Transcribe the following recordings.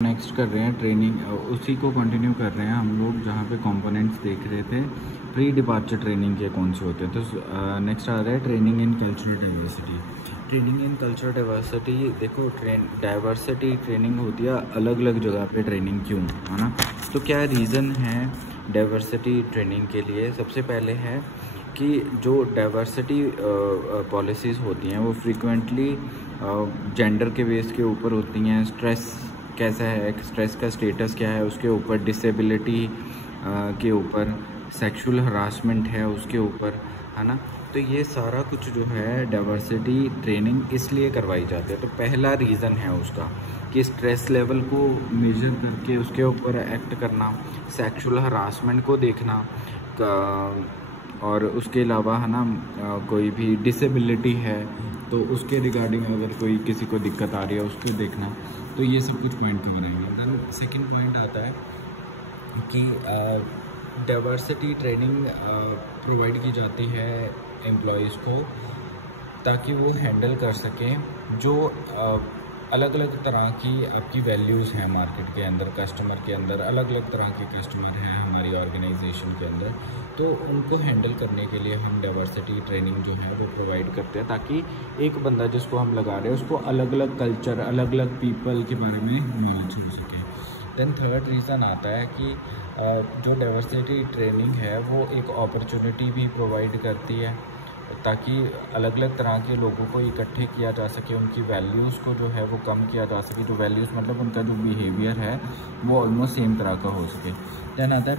Next कर रहे हैं ट्रेनिंग, उसी को कंटिन्यू कर रहे हैं हम लोग जहाँ पे कंपोनेंट्स देख रहे थे प्री डिपार्चर ट्रेनिंग के कौन से होते हैं। तो नेक्स्ट आ रहा है training in cultural diversity. Training in cultural diversity, देखो डाइवर्सिटी ट्रेनिंग होती है अलग अलग जगह पे ट्रेनिंग, क्यों है ना। तो क्या रीज़न है डाइवर्सिटी ट्रेनिंग के लिए? सबसे पहले है कि जो डाइवर्सिटी पॉलिसीज़ होती हैं वो फ्रीक्वेंटली जेंडर के बेस के ऊपर होती हैं। स्ट्रेस कैसा है, स्ट्रेस का स्टेटस क्या है उसके ऊपर, डिसेबिलिटी के ऊपर, सेक्सुअल हरासमेंट है उसके ऊपर, है ना। तो ये सारा कुछ जो है डाइवर्सिटी ट्रेनिंग इसलिए करवाई जाती है। तो पहला रीज़न है उसका कि स्ट्रेस लेवल को मेजर करके उसके ऊपर एक्ट करना, सेक्सुअल हरासमेंट को देखना, और उसके अलावा है ना कोई भी डिसेबिलिटी है तो उसके रिगार्डिंग अगर कोई किसी को दिक्कत आ रही है उसको देखना। तो ये सब कुछ पॉइंट कवर आएंगे। देन सेकंड पॉइंट आता है कि डाइवर्सिटी ट्रेनिंग प्रोवाइड की जाती है एम्प्लॉयज़ को ताकि वो हैंडल कर सकें जो अलग अलग तरह की आपकी वैल्यूज़ हैं मार्केट के अंदर, कस्टमर के अंदर अलग अलग तरह के कस्टमर हैं हमारी ऑर्गेनाइजेशन के अंदर। तो उनको हैंडल करने के लिए हम डाइवर्सिटी ट्रेनिंग जो है वो प्रोवाइड करते हैं ताकि एक बंदा जिसको हम लगा रहे हैं उसको अलग अलग कल्चर, अलग अलग पीपल के बारे में नॉलेज हो सके। देन थर्ड रीज़न आता है कि जो डाइवर्सिटी ट्रेनिंग है वो एक अपॉर्चुनिटी भी प्रोवाइड करती है ताकि अलग अलग तरह के लोगों को इकट्ठे किया जा सके, उनकी वैल्यूज़ को जो है वो कम किया जा सके। जो वैल्यूज़ मतलब उनका जो बिहेवियर है वो ऑलमोस्ट सेम तरह का हो सके। देन आता है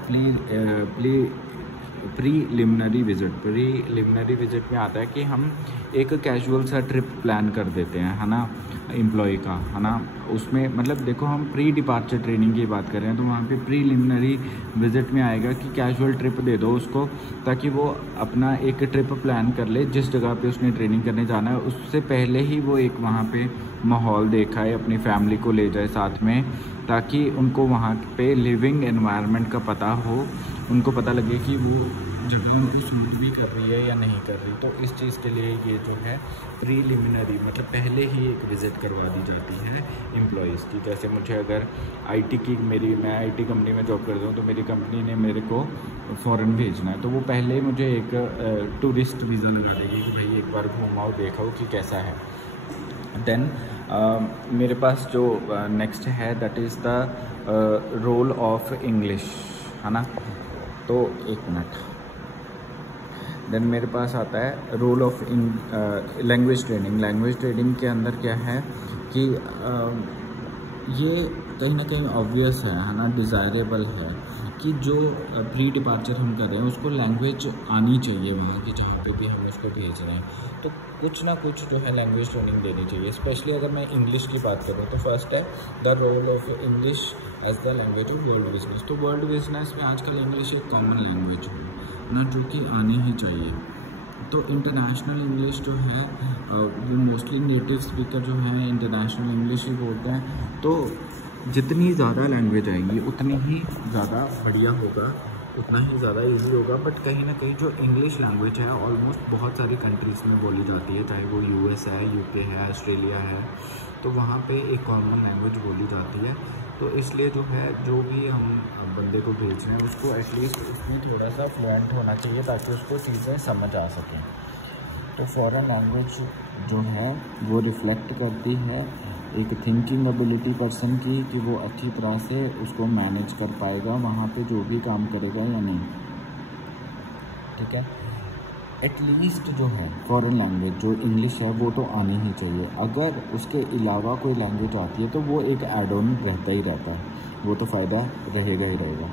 प्रीलिमिनरी विज़िट। प्रीलिमिनरी विज़िट में आता है कि हम एक कैजुअल सा ट्रिप प्लान कर देते हैं, है ना, एम्प्लॉय का, है ना। उसमें मतलब देखो हम प्री डिपार्चर ट्रेनिंग की बात कर रहे हैं तो वहाँ पे प्रीलिमिनरी विज़िट में आएगा कि कैजुअल ट्रिप दे दो उसको ताकि वो अपना एक ट्रिप प्लान कर ले जिस जगह पे उसने ट्रेनिंग करने जाना है। उससे पहले ही वो एक वहाँ पे माहौल देखा है, अपनी फैमिली को ले जाए साथ में ताकि उनको वहाँ पे लिविंग एनवायरनमेंट का पता हो, उनको पता लगे कि वो जगह उनको सूट भी कर रही है या नहीं कर रही। तो इस चीज़ के लिए ये जो है प्रीलिमिनरी मतलब पहले ही एक विज़िट करवा दी जाती है एम्प्लॉयज़ की। जैसे मुझे अगर मैं आईटी कंपनी में जॉब करता हूँ तो मेरी कंपनी ने मेरे को फ़ॉरेन भेजना है तो वो पहले ही मुझे एक टूरिस्ट वीज़ा लगा देगी कि भाई एक बार घूमाओ देखाओ कि कैसा है। देन मेरे पास जो नेक्स्ट है that is the role of English, है ना। तो एक मिनट। देन मेरे पास आता है role of language training. Language training के अंदर क्या है कि ये कहीं ना कहीं ऑब्वियस है ना, डिज़ायरेबल है कि जो प्री डिपार्चर हम कर रहे हैं उसको लैंग्वेज आनी चाहिए वहाँ की जहाँ पे भी हम उसको भेज रहे हैं। तो कुछ ना कुछ जो है लैंग्वेज ट्रेनिंग देनी चाहिए। स्पेशली अगर मैं इंग्लिश की बात करूँ तो फर्स्ट है the role of English as the language of world business. तो वर्ल्ड बिजनेस में आजकल इंग्लिश एक कॉमन लैंग्वेज हो ना, जो कि आनी ही चाहिए। तो इंटरनेशनल इंग्लिश जो है वो मोस्टली नेटिव स्पीकर जो हैं इंटरनेशनल इंग्लिश ही बोलते हैं। तो जितनी ज़्यादा लैंग्वेज आएंगी उतनी ही ज़्यादा बढ़िया होगा, उतना ही ज़्यादा इजी होगा। बट कहीं ना कहीं जो इंग्लिश लैंग्वेज है ऑलमोस्ट बहुत सारी कंट्रीज़ में बोली जाती है, चाहे वो यूएस है, यूके है, ऑस्ट्रेलिया है, तो वहाँ पे एक कॉमन लैंग्वेज बोली जाती है। तो इसलिए जो है जो भी हम बंदे को भेज रहे हैं उसको एटलीस्ट उसमें थोड़ा सा फ्लुएंट होना चाहिए ताकि उसको चीज़ें समझ आ सकें। तो फॉरेन लैंग्वेज जो है वो रिफ्लेक्ट करती है एक थिंकिंग एबिलिटी पर्सन की कि वो अच्छी तरह से उसको मैनेज कर पाएगा वहाँ पे जो भी काम करेगा या नहीं, ठीक है। एटलीस्ट जो है फॉरेन लैंग्वेज जो इंग्लिश है वो तो आनी ही चाहिए। अगर उसके अलावा कोई लैंग्वेज आती है तो वो एक एड ऑन रहता ही रहता है, वो तो फ़ायदा रहेगा ही रहेगा।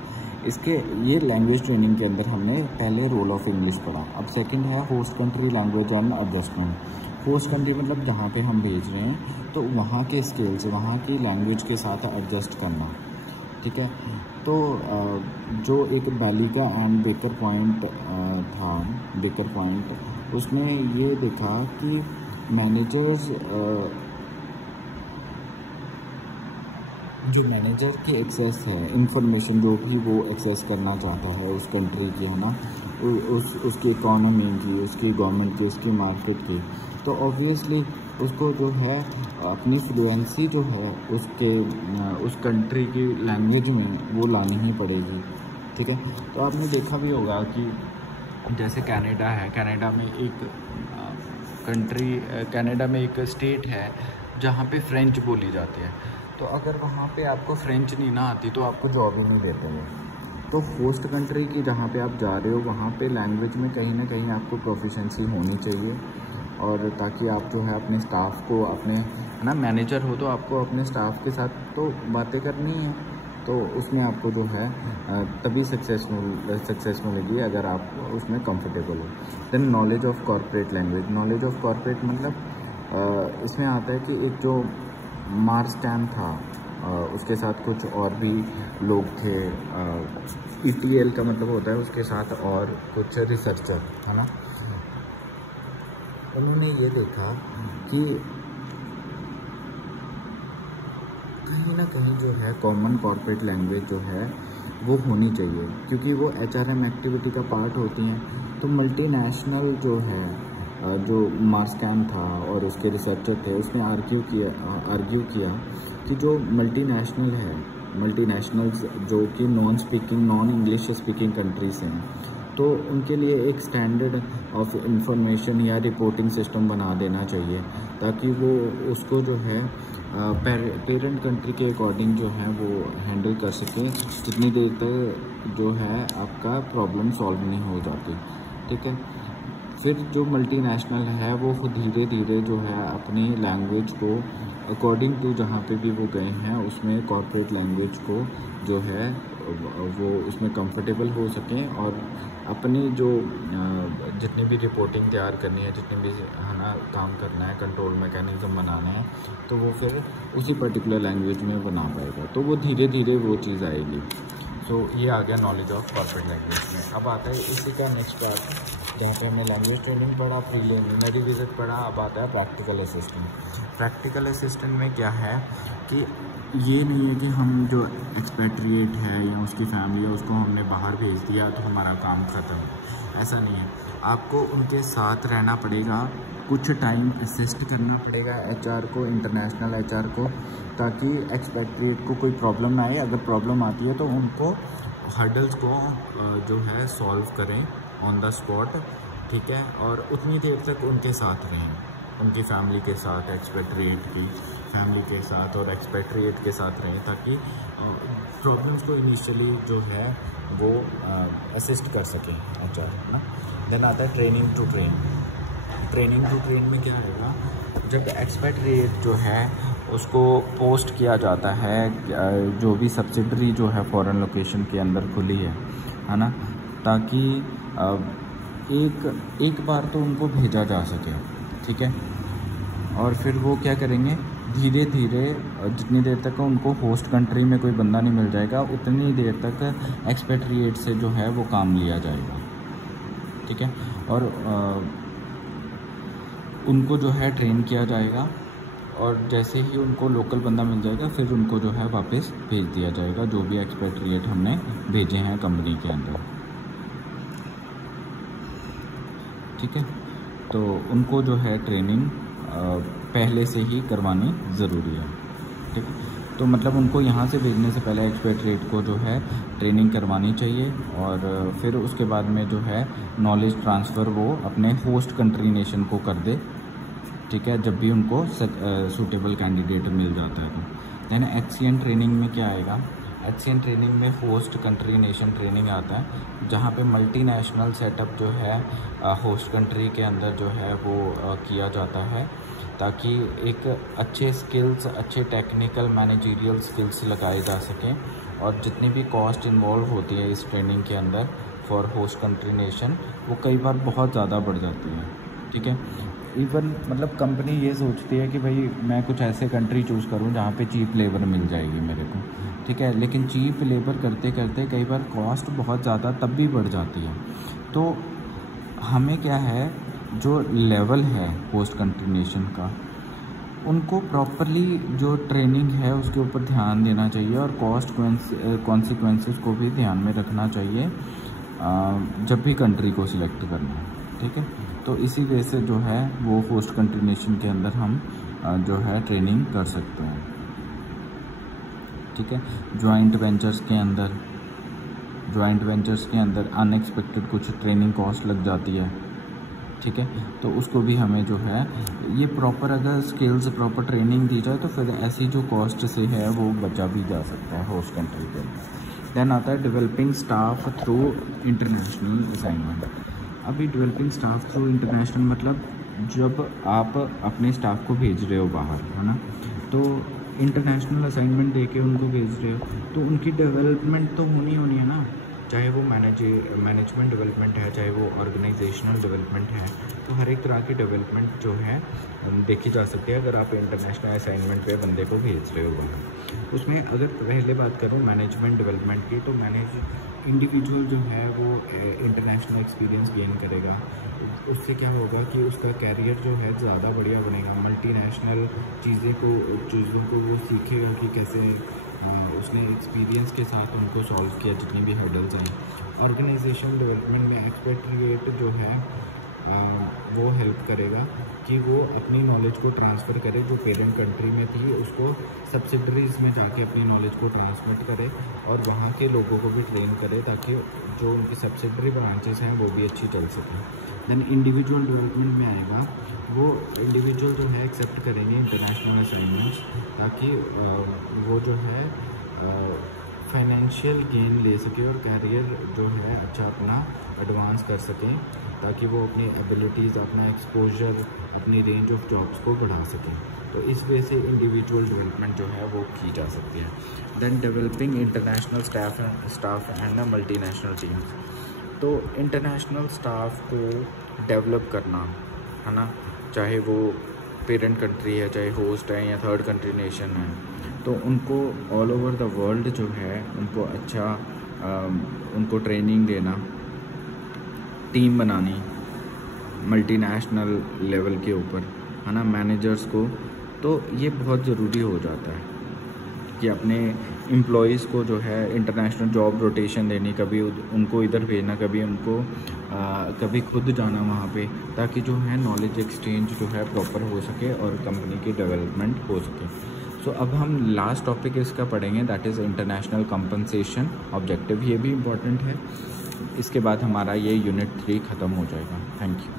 इसके ये लैंग्वेज ट्रेनिंग के अंदर हमने पहले रोल ऑफ इंग्लिश पढ़ा। अब सेकंड है host country language and adjustment. Host country मतलब जहाँ पे हम भेज रहे हैं तो वहाँ के स्केल से वहाँ की लैंग्वेज के साथ एडजस्ट करना, ठीक है। तो जो एक बैलिका एंड बेकर पॉइंट था, बेकर पॉइंट, उसमें ये देखा कि मैनेजर्स जो मैनेजर की एक्सेस है इंफॉर्मेशन जो भी वो एक्सेस करना चाहता है उस कंट्री की, है ना, उसकी इकोनॉमी की, उसकी गवर्नमेंट की, उसकी मार्केट की, तो ऑब्वियसली उसको जो है अपनी फ्लुएंसी जो है उस कंट्री की लैंग्वेज में वो लानी ही पड़ेगी, ठीक है। तो आपने देखा भी होगा कि जैसे कनाडा है, कनाडा में एक स्टेट है जहाँ पे फ्रेंच बोली जाती है। तो अगर वहाँ पे आपको फ्रेंच नहीं ना आती तो आपको जॉब ही नहीं देते हैं। तो होस्ट कंट्री की जहाँ पे आप जा रहे हो वहाँ पे लैंग्वेज में कहीं ना कहीं आपको प्रोफिशेंसी होनी चाहिए, और ताकि आप जो है अपने स्टाफ को, अपने ना मैनेजर हो तो आपको अपने स्टाफ के साथ तो बातें करनी है, तो उसमें आपको जो है तभी सक्सेस मिलेगी अगर आप उसमें कंफर्टेबल हो। Then knowledge of corporate language. Knowledge of corporate मतलब इसमें आता है कि एक जो मार्स्टैन था, उसके साथ कुछ और भी लोग थे, ETL का मतलब होता है उसके साथ और कुछ रिसर्चर, है ना। उन्होंने ये देखा कि कहीं ना कहीं जो है कॉमन कॉर्पोरेट लैंग्वेज जो है वो होनी चाहिए, क्योंकि वो HRM एक्टिविटी का पार्ट होती हैं। तो मल्टीनेशनल जो है, जो मार्स्कैन था और उसके रिसर्चर थे, उसने आर्ग्यू किया कि जो मल्टीनेशनल्स जो कि नॉन इंग्लिश स्पीकिंग कंट्रीज़ हैं, तो उनके लिए एक स्टैंडर्ड ऑफ इंफॉर्मेशन या रिपोर्टिंग सिस्टम बना देना चाहिए, ताकि वो उसको जो है पेरेंट कंट्री के अकॉर्डिंग जो है वो हैंडल कर सकें, जितनी देर तक जो है आपका प्रॉब्लम सॉल्व नहीं हो जाती, ठीक है। फिर जो मल्टीनेशनल है वो धीरे धीरे जो है अपनी लैंग्वेज को अकॉर्डिंग टू जहाँ पे भी वो गए हैं उसमें कॉर्पोरेट लैंग्वेज को जो है वो उसमें कंफर्टेबल हो सकें, और अपनी जो जितनी भी रिपोर्टिंग तैयार करनी है, जितनी भी है ना काम करना है, कंट्रोल मैकेनिज्म बनाना है, तो वो फिर उसी पर्टिकुलर लैंग्वेज में बना पाएगा। तो वो धीरे धीरे वो चीज़ आएगी। सो ये आ गया नॉलेज ऑफ कॉर्पोरेट लैंग्वेज में। अब आता है इसी का नेक्स्ट पार्ट जहाँ पे हमने लैंग्वेज ट्रेनिंग पढ़ा, प्रीलिमिनरी विजिट पढ़ा। अब आता है प्रैक्टिकल असिस्टेंट। प्रैक्टिकल असिस्टेंट में क्या है कि ये नहीं है कि हम जो एक्सपेट्रिएट है या उसकी फैमिली है उसको हमने बाहर भेज दिया तो हमारा काम ख़त्म, ऐसा नहीं है। आपको उनके साथ रहना पड़ेगा, कुछ टाइम असिस्ट करना पड़ेगा HR को, इंटरनेशनल HR को, ताकि एक्सपेट्रिएट को कोई प्रॉब्लम ना आए। अगर प्रॉब्लम आती है तो उनको हर्डल्स को जो है सॉल्व करें ऑन द स्पॉट, ठीक है। और उतनी देर तक उनके साथ रहें, उनकी फैमिली के साथ, एक्सपेट्रिएट की फैमिली के साथ और एक्सपेट्रिएट के साथ रहें, ताकि प्रॉब्लम्स को इनिशियली जो है वो असिस्ट कर सकें HR, है ना। देन आता है training to train. Training to train में क्या आएगा, जब एक्सपेट्रिएट जो है उसको पोस्ट किया जाता है, जो भी सब्सिडरी जो है फॉरेन लोकेशन के अंदर खुली है ना, ताकि एक बार तो उनको भेजा जा सके, ठीक है। और फिर वो क्या करेंगे, धीरे धीरे जितनी देर तक उनको होस्ट कंट्री में कोई बंदा नहीं मिल जाएगा उतनी देर तक एक्सपेट्रिएट से जो है वो काम लिया जाएगा, ठीक है। और उनको जो है ट्रेन किया जाएगा, और जैसे ही उनको लोकल बंदा मिल जाएगा फिर उनको जो है वापस भेज दिया जाएगा, जो भी एक्सपेट्रिएट हमने भेजे हैं कंपनी के अंदर, ठीक है। तो उनको जो है ट्रेनिंग पहले से ही करवानी ज़रूरी है, ठीक है। तो मतलब उनको यहाँ से भेजने से पहले एक्सपेट्रिएट को जो है ट्रेनिंग करवानी चाहिए, और फिर उसके बाद में जो है नॉलेज ट्रांसफ़र वो अपने होस्ट कंट्री नेशन को कर दे, ठीक है, जब भी उनको सूटेबल कैंडिडेट मिल जाता है। तो देन HCN ट्रेनिंग में क्या आएगा, HCN ट्रेनिंग में होस्ट कंट्री नेशन ट्रेनिंग आता है, जहाँ पे मल्टीनेशनल सेटअप जो है होस्ट कंट्री के अंदर जो है वो किया जाता है, ताकि एक अच्छे स्किल्स, अच्छे टेक्निकल मैनेजरियल स्किल्स लगाए जा सकें, और जितनी भी कॉस्ट इन्वॉल्व होती है इस ट्रेनिंग के अंदर फॉर होस्ट कंट्री नेशन, वो कई बार बहुत ज़्यादा बढ़ जाती है, ठीक है। इवन मतलब कंपनी ये सोचती है कि भाई मैं कुछ ऐसे कंट्री चूज़ करूं जहाँ पे चीप लेबर मिल जाएगी मेरे को, ठीक है, लेकिन चीप लेबर करते करते कई बार कॉस्ट बहुत ज़्यादा तब भी बढ़ जाती है। तो हमें क्या है, जो लेवल है होस्ट कंट्री नेशन का, उनको प्रॉपरली जो ट्रेनिंग है उसके ऊपर ध्यान देना चाहिए, और कॉस्ट कॉन्सिक्वेंसेस को भी ध्यान में रखना चाहिए जब भी कंट्री को सिलेक्ट करना है, ठीक है। तो इसी वजह से जो है वो पोस्ट कंट्री नेशन के अंदर हम जो है ट्रेनिंग कर सकते हैं, ठीक है। जॉइंट वेंचर्स के अंदर अनएक्सपेक्टेड कुछ ट्रेनिंग कॉस्ट लग जाती है, ठीक है। तो उसको भी हमें जो है ये प्रॉपर अगर स्किल्स प्रॉपर ट्रेनिंग दी जाए तो फिर ऐसी जो कॉस्ट से है वो बचा भी जा सकता है होस्ट कंट्री के अंदर। देन आता है developing staff through international assignment. अभी डेवलपिंग स्टाफ थ्रू इंटरनेशनल मतलब जब आप अपने स्टाफ को भेज रहे हो बाहर, है ना, तो इंटरनेशनल असाइनमेंट दे के उनको भेज रहे हो तो उनकी डेवलपमेंट तो होनी है ना, चाहे वो मैनेजमेंट डेवलपमेंट है, चाहे वो ऑर्गेनाइजेशनल डेवलपमेंट है। तो हर एक तरह की डेवलपमेंट जो है देखी जा सकती है अगर आप इंटरनेशनल असाइनमेंट पे बंदे को भेज रहे हो बाहर। उसमें अगर पहले बात करूँ मैनेजमेंट डेवलपमेंट की, तो इंडिविजुअल जो है वो इंटरनेशनल एक्सपीरियंस गेन करेगा। उससे क्या होगा कि उसका कैरियर जो है ज़्यादा बढ़िया बनेगा। मल्टीनेशनल चीज़ों को वो सीखेगा कि कैसे उसने एक्सपीरियंस के साथ उनको सॉल्व किया जितनी भी हर्डल्स हैं। ऑर्गेनाइजेशन डेवलपमेंट में एक्सपेट्रिएट जो है वो हेल्प करेगा कि वो अपनी नॉलेज को ट्रांसफ़र करे, जो पेरेंट कंट्री में थी उसको सब्सिडरीज़ में जाके अपनी नॉलेज को ट्रांसमिट करे और वहाँ के लोगों को भी ट्रेन करे ताकि जो उनकी सब्सिडरी ब्रांचेस हैं वो भी अच्छी चल सकें। देन इंडिविजुअल डेवलपमेंट में आएगा, वो इंडिविजुअल जो है एक्सेप्ट करेंगे इंटरनेशनल असाइनमेंट्स ताकि वो जो है फाइनेंशियल गेन ले सके और कैरियर जो है अच्छा अपना एडवांस कर सकें ताकि वो अपनी एबिलिटीज़, अपना एक्सपोजर, अपनी रेंज ऑफ जॉब्स को बढ़ा सकें। तो इस वजह से इंडिविजुअल डेवलपमेंट जो है वो की जा सकती है। Then developing international staff and multinational teams. तो इंटरनेशनल स्टाफ को डेवलप करना, है ना, चाहे वो पेरेंट कंट्री है, चाहे होस्ट है या थर्ड कंट्री नेशन है, तो उनको ऑल ओवर द वर्ल्ड जो है उनको अच्छा उनको ट्रेनिंग देना, टीम बनानी मल्टीनेशनल लेवल के ऊपर, है ना, मैनेजर्स को। तो ये बहुत ज़रूरी हो जाता है कि अपने एम्प्लॉयज़ को जो है इंटरनेशनल जॉब रोटेशन देनी, कभी उनको इधर भेजना, कभी उनको कभी खुद जाना वहाँ पे, ताकि जो है नॉलेज एक्सचेंज जो है प्रॉपर हो सके और कंपनी की डेवलपमेंट हो सके। सो अब हम लास्ट टॉपिक इसका पढ़ेंगे, that is international compensation objective. ये भी इम्पॉर्टेंट है। इसके बाद हमारा ये यूनिट 3 ख़त्म हो जाएगा। Thank you.